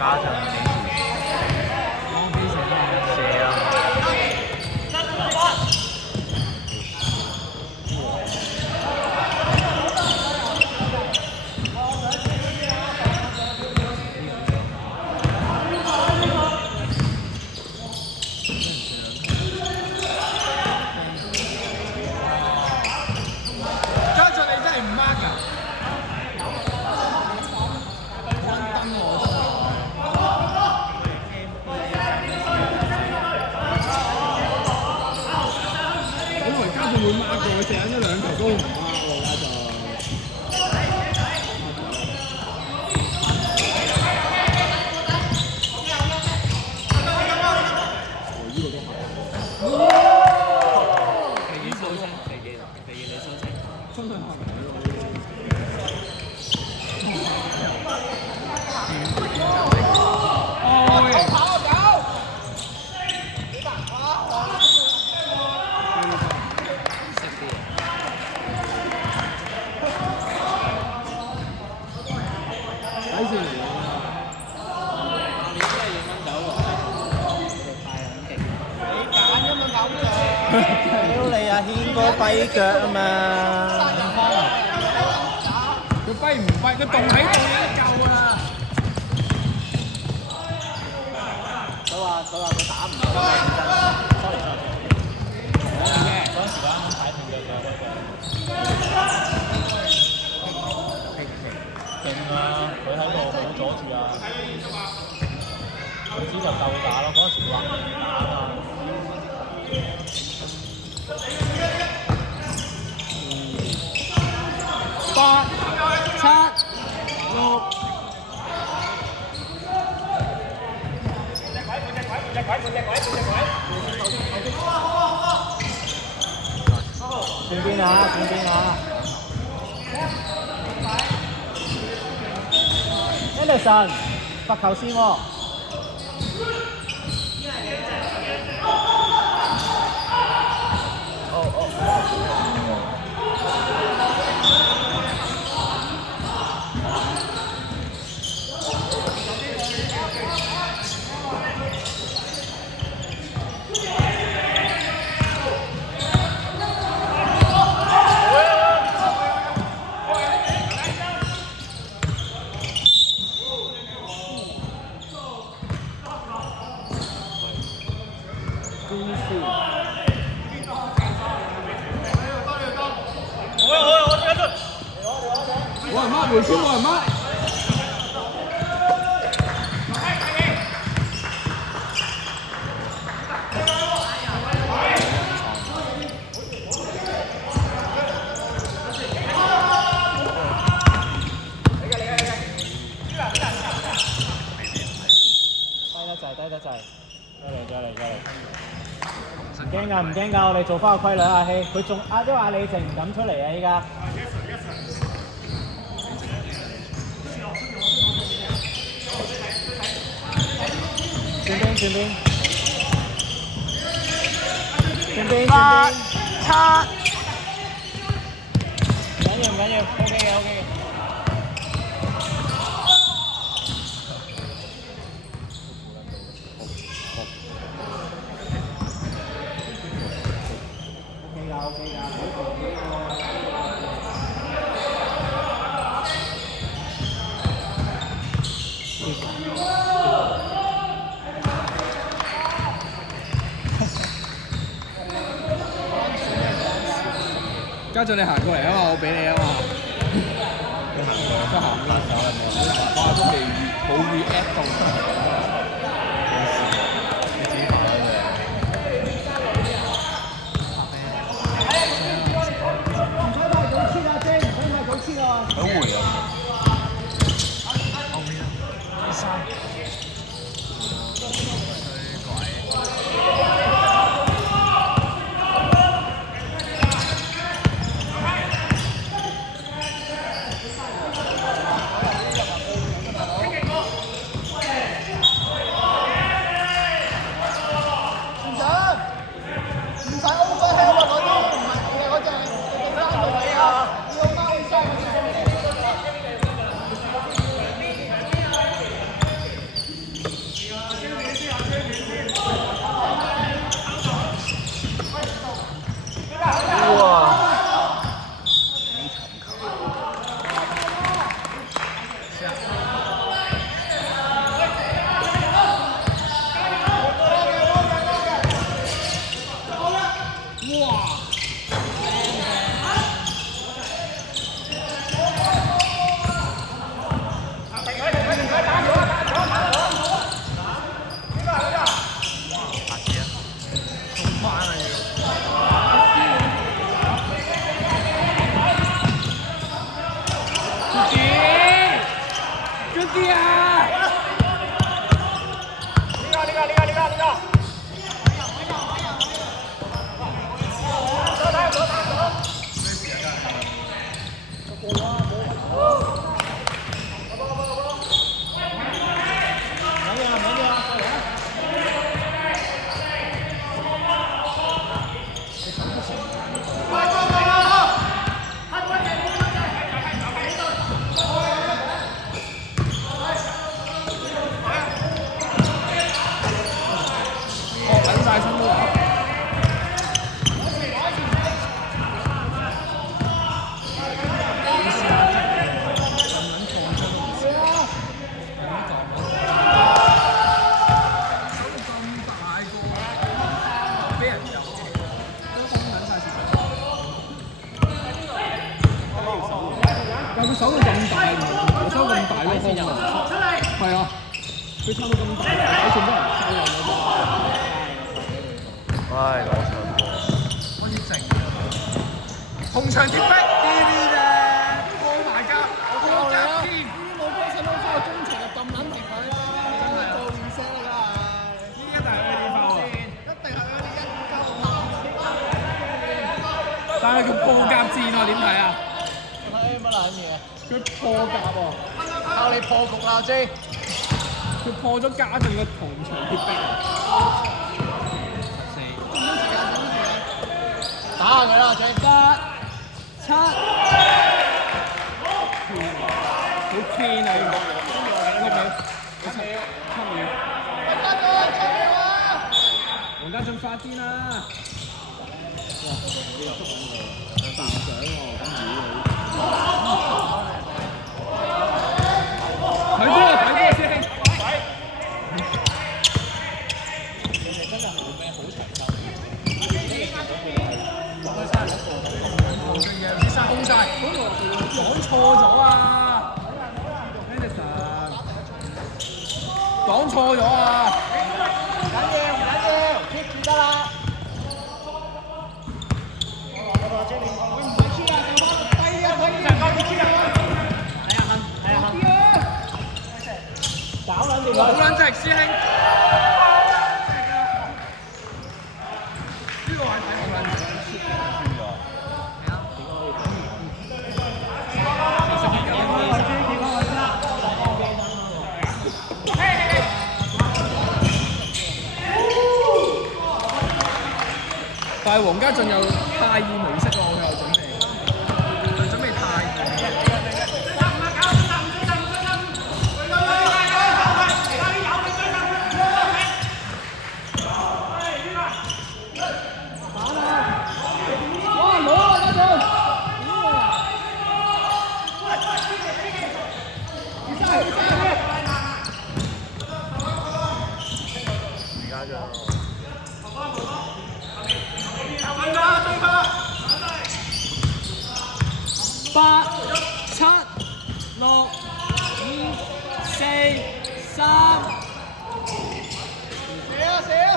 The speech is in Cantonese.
家陣幾時？射啊！家陣你真係唔 mark 㗎。會 mark 過佢射緊一兩球都唔 mark 喎，家陣。肥幾收聲？肥幾你收聲？真係嚇人屌你啊，軒哥跛腳啊嘛！佢跛唔跛？佢動喺度已經夠啦。佢話佢打唔到，sorry。嗰陣時啱啱踩斷腳勁啊！佢喺度冇阻住啊！佢知就夠打咯，嗰陣時話唔打啊嘛。8、7、6。轉邊啊！轉邊啊 ！Anderson 罰球線喎。冇人 mark 回圈，冇人 mark。低得滯。再嚟。唔驚㗎，唔驚㗎，我哋做翻個規律啊，希。佢仲因為阿李靜唔敢出嚟啊，依家。轉邊。8、7。唔緊要 ，OK 嘅。家陣你行過嚟啊嘛，我俾你啊嘛。你行過嚟都行邊手係咪？好難花都未冇預 at 到。好回啊！ Good 啲啊！但佢手到咁大，我收咁大咯，係啊，佢抽到咁大，我仲俾人收人嗰唉，攞場波。開始靜。紅牆貼壁 ，DV 啫 ，Oh my god，我夾添，冇波趁到翻個中場就咁撚停佢啦，做唔聲㗎係。呢一定係佢哋發先，一定係佢哋一交拍。但係叫破格戰喎，點睇啊？乜撚嘢？佢破格喎，靠你破局啦，J！佢破咗家陣嘅銅牆鐵壁。打下佢啦，J！八七，好 clean 啊！呢個7秒。黃家俊發癲啦！哇！大獎喎，睇波啊！睇波師兄。攻晒，講錯咗啊 ！Anderson 講錯咗啊！唔緊要，keep 住得啦。搞撚掂佢，好撚直師兄。呢個位睇好撚直。但係黃家俊又太意模式喎，我又準備太意。哇！攞啊家俊！而家就。八七六五四三，射啊射啊！